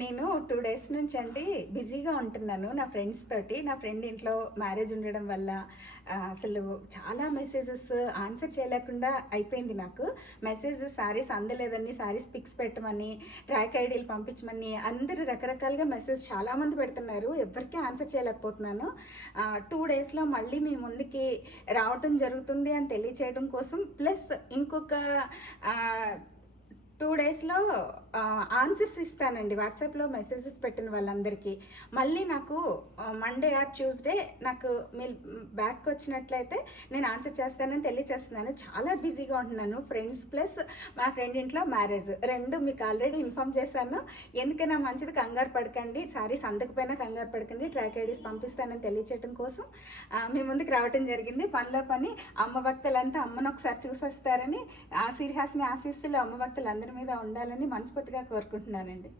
నేను 2 డేస్ నుంచి అండి బిజీగా ఉంటున్నాను నా ఫ్రెండ్స్ తోటి. నా ఫ్రెండ్ ఇంట్లో మ్యారేజ్ ఉండడం వల్ల అసలు చాలా మెసేజెస్ ఆన్సర్ చేయలేకుండా అయిపోయింది నాకు. శారీస్ అందలేదని, శారీస్ పిక్స్ పెట్టమని, ట్రాక్ ఐడీలు పంపించమని అందరూ రకరకాలుగా మెసేజ్ చాలామంది పెడుతున్నారు. ఎవ్వరికీ ఆన్సర్ చేయలేకపోతున్నాను. 2 డేస్‌లో మళ్ళీ మీ ముందుకి రావటం జరుగుతుంది అని తెలియచేయడం కోసం, ప్లస్ ఇంకొక 2 డేస్‌లో ఆన్సర్స్ ఇస్తానండి. వాట్సాప్‌లో మెసేజెస్ పెట్టిన వాళ్ళందరికీ. మళ్ళీ నాకు మండే ఆర్ ట్యూస్డే నాకు మీరు బ్యాక్ వచ్చినట్లయితే నేను ఆన్సర్ చేస్తానని తెలియచేస్తున్నాను. చాలా బిజీగా ఉంటున్నాను. ఫ్రెండ్స్ ప్లస్ మా ఫ్రెండ్ ఇంట్లో మ్యారేజ్ 2 మీకు ఆల్రెడీ ఇన్ఫార్మ్ చేశాను. ఎందుకైనా మంచిది కంగారు పడకండి. సారీస్ అందకపోయినా కంగారు పడకండి. ట్రాక్ ఐడీస్ పంపిస్తానని తెలియచేయడం కోసం మీ ముందుకు రావటం జరిగింది. పనిలో పని అమ్మ భక్తులంతా అమ్మను ఒకసారి చూసేస్తారని, శ్రీహాసిని ఆశీస్సులు అమ్మ భక్తులు అందరి మీద ఉండాలని మనస్ఫూర్తిగా కోరుకుంటున్నానండి.